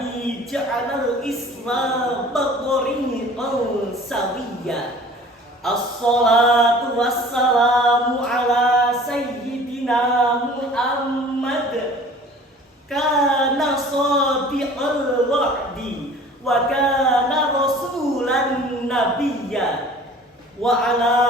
alladzi ja'alal Islam tariqan sawiyya. Assalatu wassalamu ala sayyidina Muhammad kana shadiqal wa'di wa kana rasulan nabiyya wa ala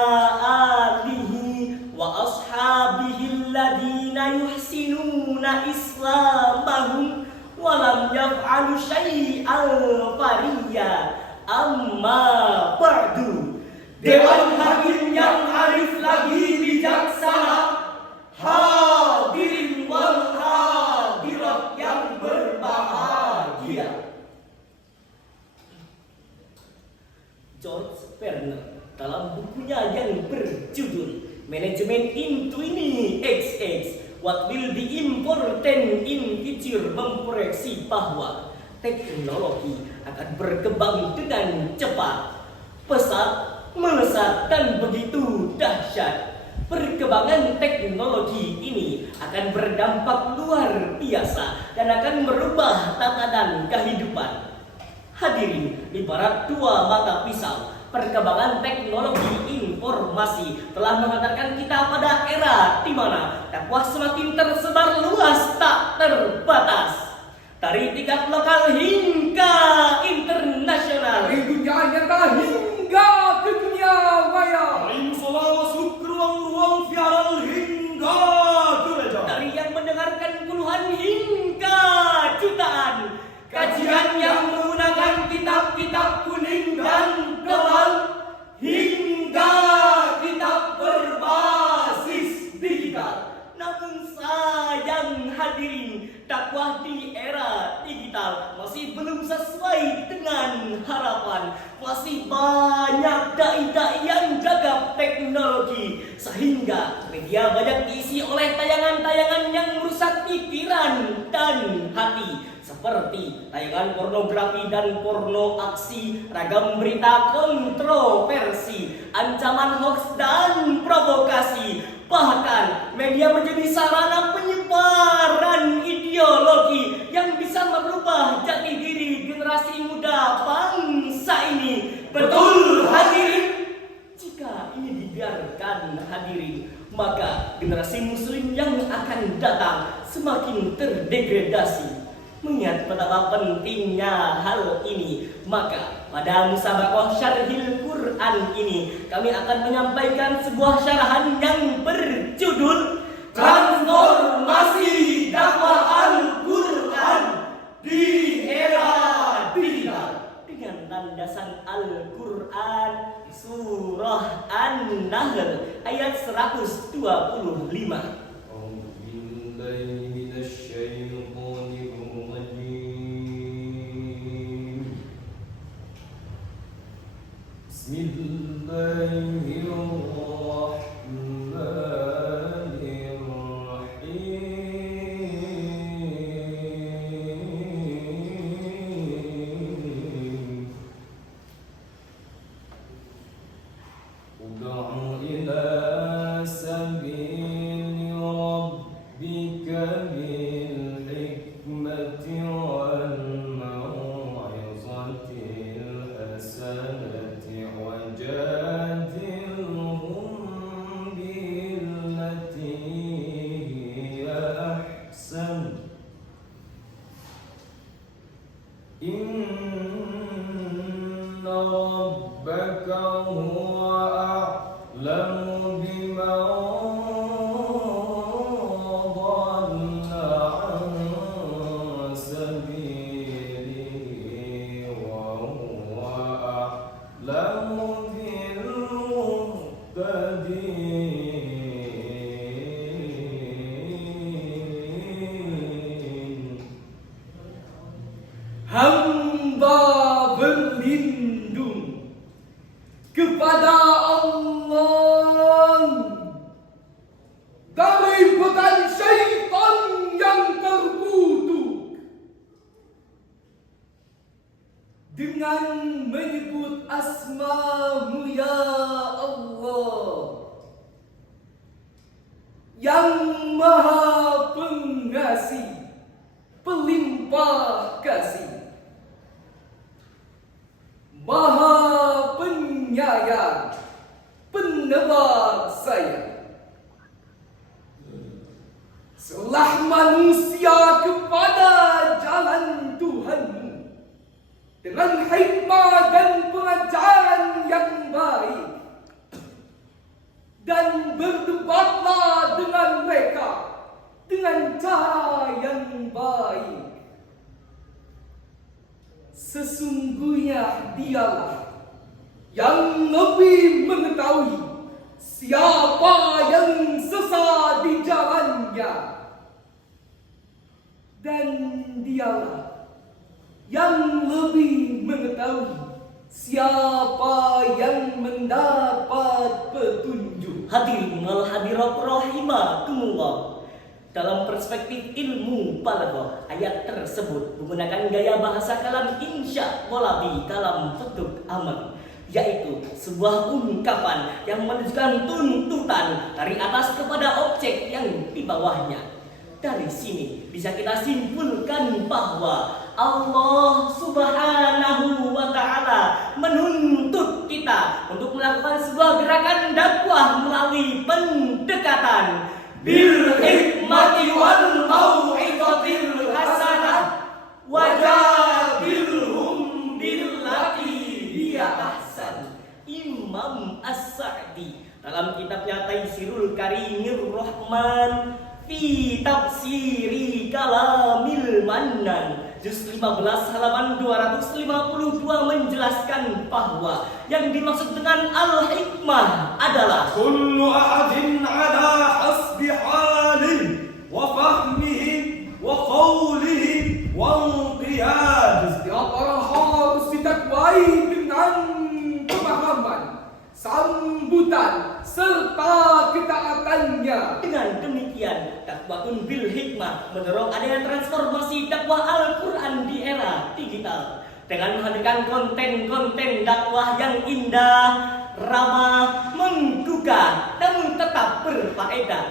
alihi wa ashabihi alladhina yuhsinuna islamahum wa lam yaf'alu syai'an fariyya. Amma ba'du. Dewan Hakim yang arif lagi bijaksana, hadirin wal hadirat yang berbahagia. George Verner dalam bukunya yang berjudul Manajemen Intuini XX What Will Be Important in Future memproyeksi bahwa teknologi akan berkembang dengan cepat, pesat, melesat, dan begitu dahsyat. Perkembangan teknologi ini akan berdampak luar biasa dan akan merubah tatanan kehidupan. Hadirin, ibarat dua mata pisau, perkembangan teknologi informasi telah mengantarkan kita pada era di mana dakwah semakin tersebar luas tak terbatas. Dari tingkat lokal hingga internasional, dari dunia nyata hingga ke dunia maya, dari musola masuk ke ruang-ruang viral hingga gereja, dari yang mendengarkan puluhan hingga jutaan, kajian yang menggunakan kitab-kitab kuning dan tebal hingga kitab berbasis digital. Namun sayang hadirin, dakwah di era digital masih belum sesuai dengan harapan. Masih banyak dai-dai yang gagap teknologi, sehingga media banyak diisi oleh tayangan-tayangan yang merusak pikiran dan hati, seperti tayangan pornografi dan porno aksi, ragam berita kontroversi, ancaman hoax dan provokasi. Bahkan media menjadi sarana penyebaran ideologi yang bisa merubah jati diri generasi muda bangsa ini. Betul hadirin? Jika ini dibiarkan hadirin, maka generasi muslim yang akan datang semakin terdegradasi. Mengingat betapa pentingnya hal ini, maka pada musabaqah syarhil Quran ini kami akan menyampaikan sebuah syarahan yang berjudul Transformasi Dakwah Al-Quran di Era Digital, dengan landasan Al-Quran Surah An-Nahl ayat 125. Hamba berlindung kepada Allah dari godaan syaitan yang terkutuk dengan menyebut asma mulia Allah yang Maha Pengasih, Pelimpah Kasih. nebak saya. Seolah manusia kepada jalan Tuhanmu dengan hikmah dan pengajaran yang baik, dan berdebatlah dengan mereka dengan cara yang baik. Sesungguhnya dialah yang lebih mengetahui siapa yang sesat di jalannya, dan dialah yang lebih mengetahui siapa yang mendapat petunjuk. Hadirin wal hadirat rahimakumullah. Dalam perspektif ilmu balaghah, ayat tersebut menggunakan gaya bahasa kalam insya walabi kalam futuk amal, yaitu sebuah ungkapan yang menunjukkan tuntutan dari atas kepada objek yang di bawahnya. Dari sini bisa kita simpulkan bahwa Allah Subhanahu wa Ta'ala menuntut kita untuk melakukan sebuah gerakan dakwah melalui pendekatan bil hikmati wal mau'izatil hasanah wajadilhum billati hiya ahsan. Imam As-Sa'di dalam kitabnya Taisirul Karimir Rahman fi tafsiri kalamil mannan juz 15 halaman 252 menjelaskan bahwa yang dimaksud dengan al-hikmah adalah kullu ahadin ala hasbi halih wa fahmihi wa qawlihi wa inqiyad. Setiap orang harus ditakwai dengan pemahaman, sambutan, serta ketaatannya. Dengan demikian, dakwahun bil hikmah mendorong adanya transformasi dakwah Al-Quran di era digital dengan menghadirkan konten-konten dakwah yang indah, ramah, menggugah, namun tetap berfaedah.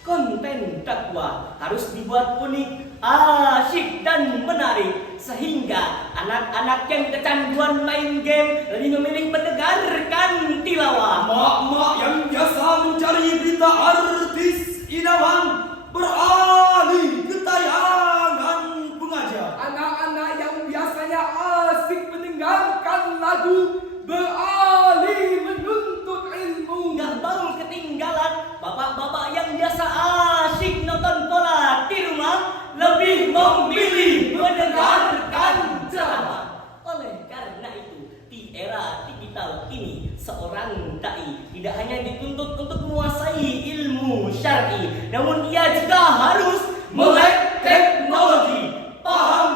Konten dakwah harus dibuat unik, asyik dan menarik sehingga anak-anak yang kecanduan main game lebih memilih mendengarkan tilawah. Mak-mak yang biasa mencari berita artis idaman beralih ke tayangan pengajar. Anak-anak yang biasanya asik mendengarkan lagu beralih menuntut ilmu. Gak mau ketinggalan bapak-bapak yang biasa asyik nonton bola di rumah lebih memilih mendengarkan ceramah. Oleh karena itu, di era digital ini seorang dai tidak hanya dituntut untuk menguasai ilmu syar'i, namun ia juga harus melek teknologi. Paham?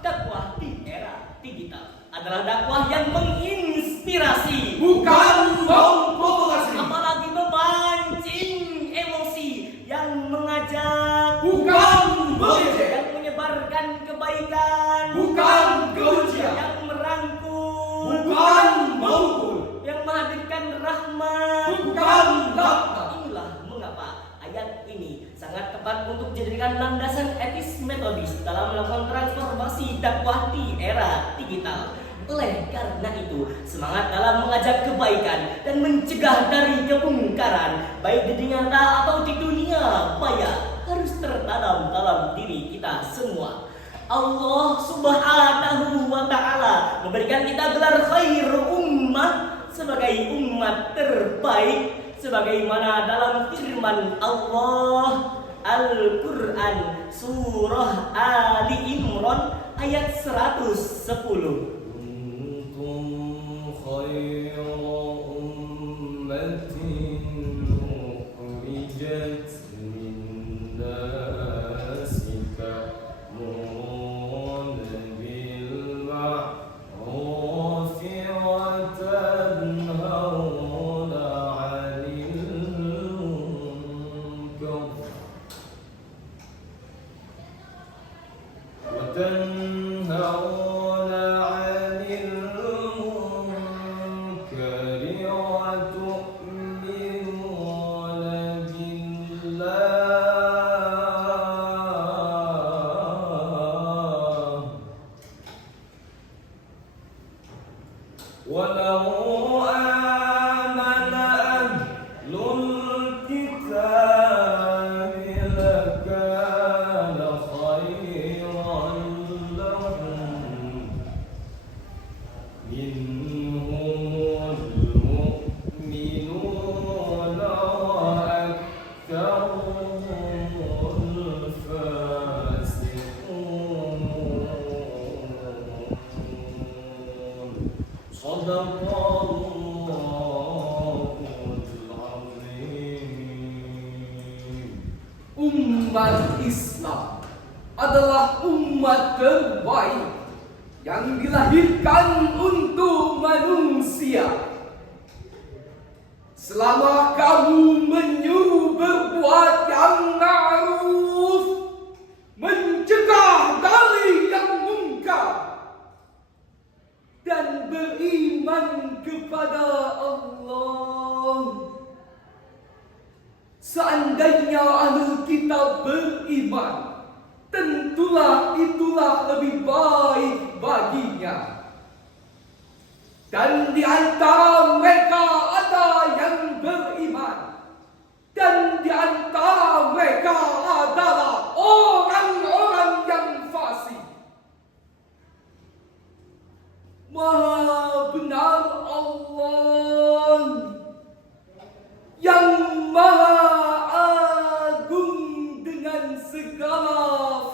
Dakwah di era digital adalah dakwah yang menginspirasi, Bukan memprovokasi, apalagi memancing emosi, yang mengajak, bukan mengejek, yang menyebarkan kebaikan, bukan kebencian, yang merangkul, bukan memukul, yang menghadirkan rahmat, bukan laknat. Inilah mengapa ayat ini sangat tepat untuk dijadikan landasan etis metodis dalam melakukan transformasi dakwah di era digital. Oleh karena itu, semangat dalam mengajak kebaikan dan mencegah dari kemungkaran, baik di dunia nyata atau di dunia maya, harus tertanam dalam diri kita semua. Allah Subhanahu wa Ta'ala memberikan kita gelar khair ummah sebagai umat terbaik, sebagaimana dalam firman Allah Al-Quran surah Ali Imran ayat 110. كنتم خير أمة أخرجت للناس تأمرون بالمعروف وتنهون عن المنكر وتنهون عن المنكر وتؤمنون بالله ولو آمن أهل Sadaqallahul azim. Umat Islam adalah umat terbaik yang dilahirkan untuk manusia. Selama kamu menyuruh berbuat yang ma'ruf, mencegah dari yang mungkar, dan beriman kepada Allah. Seandainya ahli kitab beriman, tentulah itulah lebih baik baginya. Dan di antara mereka ada yang beriman, dan di antara mereka adalah orang-orang yang fasik. Maha benar Allah yang maha agung dengan segala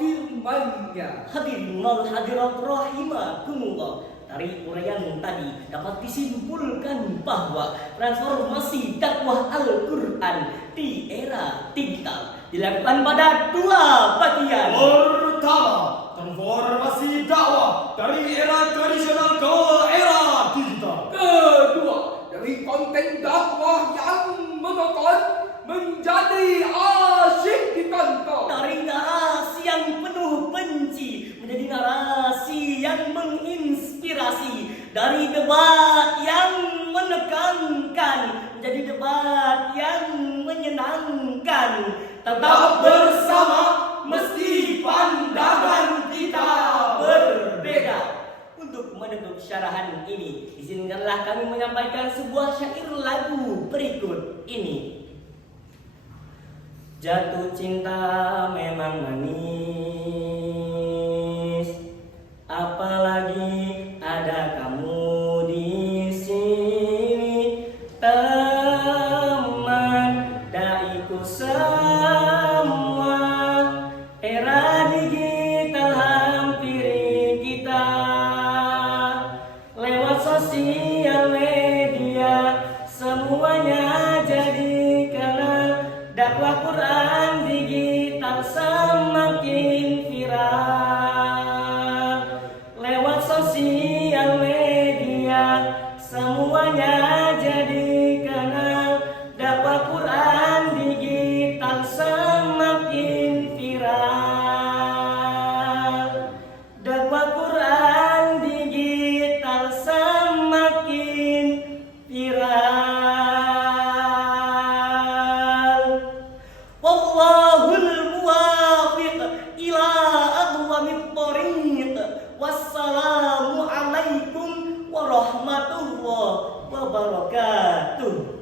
firman-Nya. Hadirin wal hadirat rahimakumullah. Dari uraian tadi dapat disimpulkan bahwa transformasi dakwah Al-Quran di era digital dilakukan pada dua bagian. Pertama, transformasi dakwah dari era tradisional ke era digital. Kedua, dari konten dakwah yang monoton menjadi asyik ditonton. Dari narasi yang penuh benci menjadi narasi yang menginspirasi. Dari debat yang menekankan menjadi debat yang menyenangkan. Tetap bersama meski pandangan kita berbeda. Untuk menutup syarahan ini, izinkanlah kami menyampaikan sebuah syair lagu berikut ini. Jatuh cinta memang manis, apalagi ada kamu di sini. Teman daiku semua, era digital hampiri kita. Lewat sosial media semuanya jadi kenal. Dakwah Quran digital semakin viral. Lewat sosial media semuanya jadi kenal. Dakwah Quran digital semakin viral. Dakwah Quran digital semakin viral. Wallahul muwafiq ila aqwamit thoriq. Wassalamu alaikum warahmatullahi wabarakatuh.